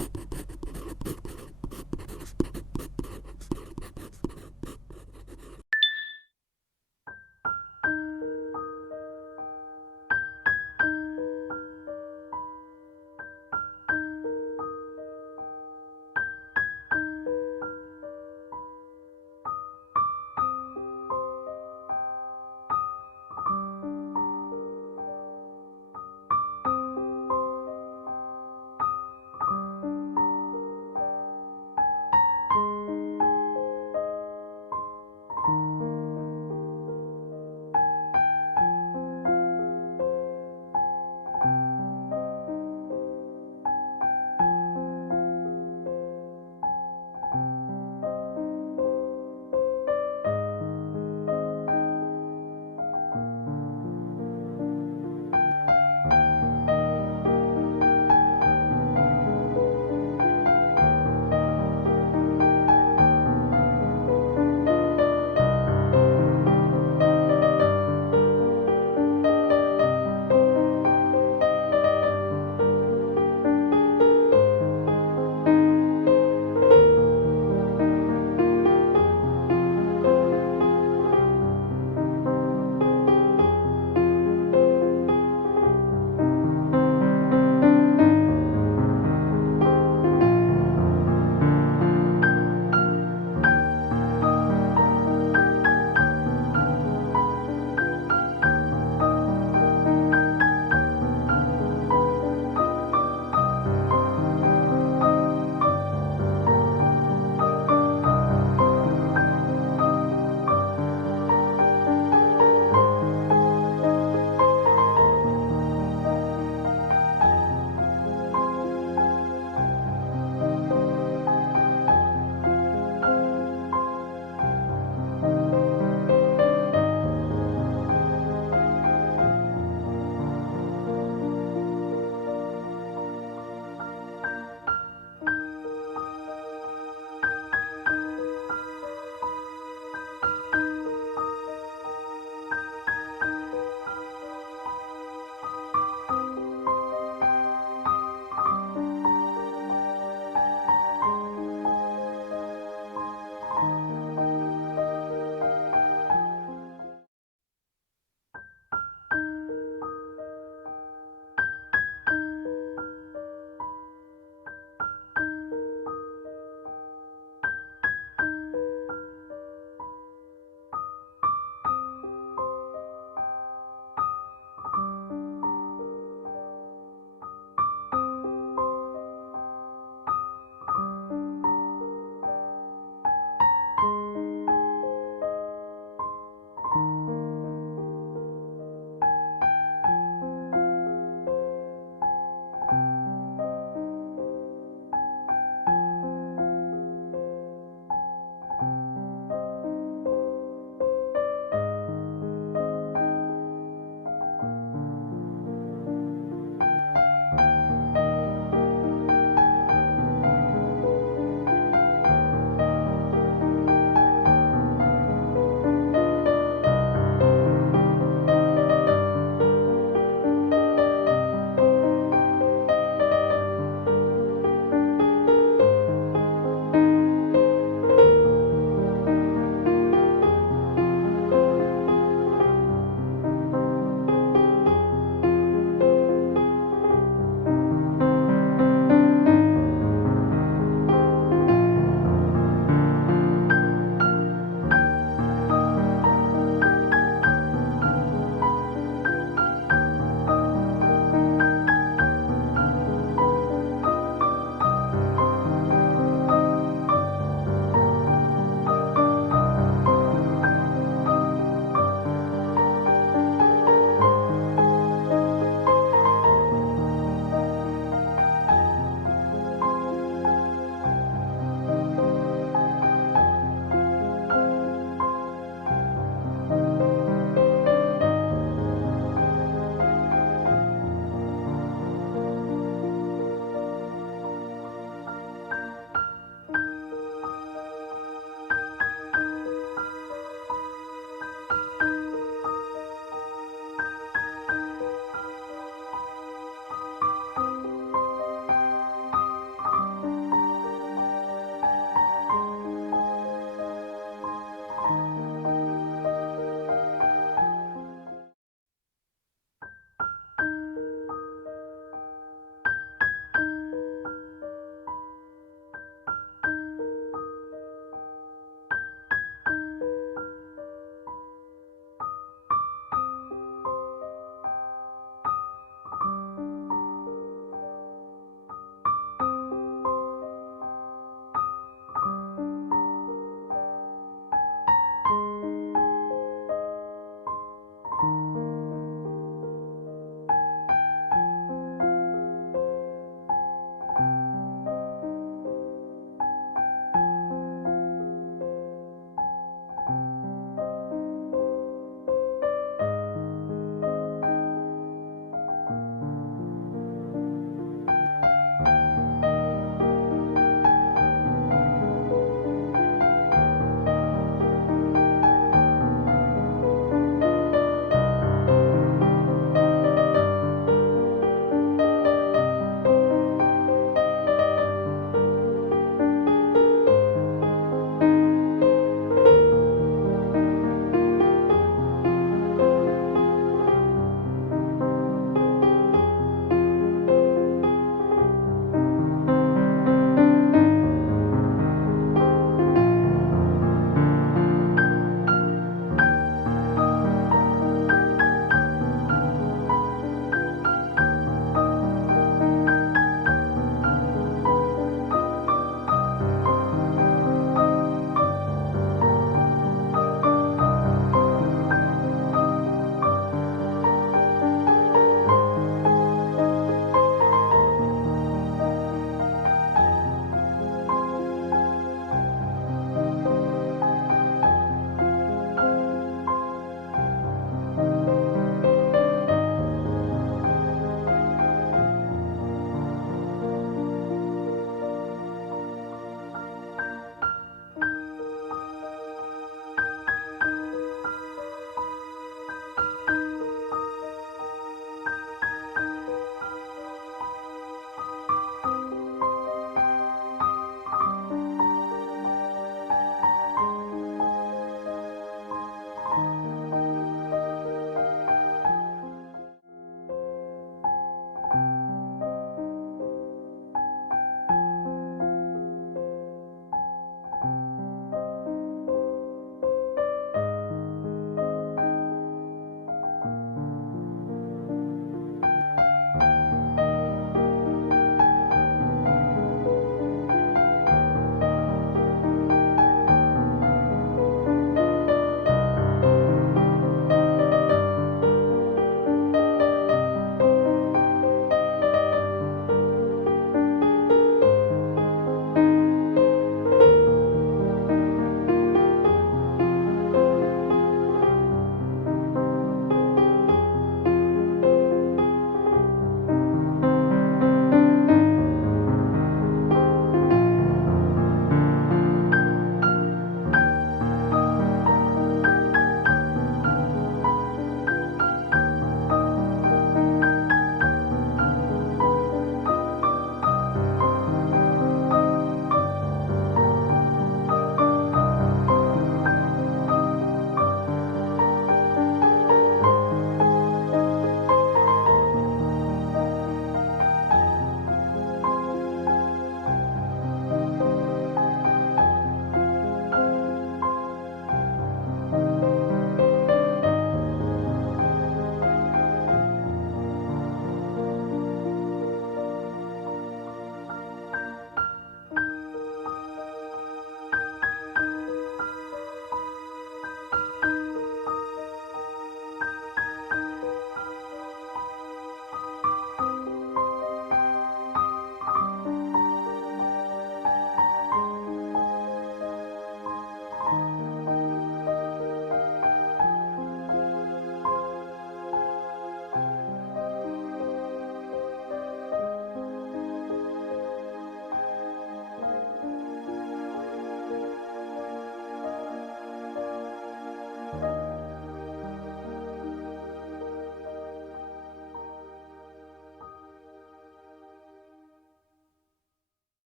you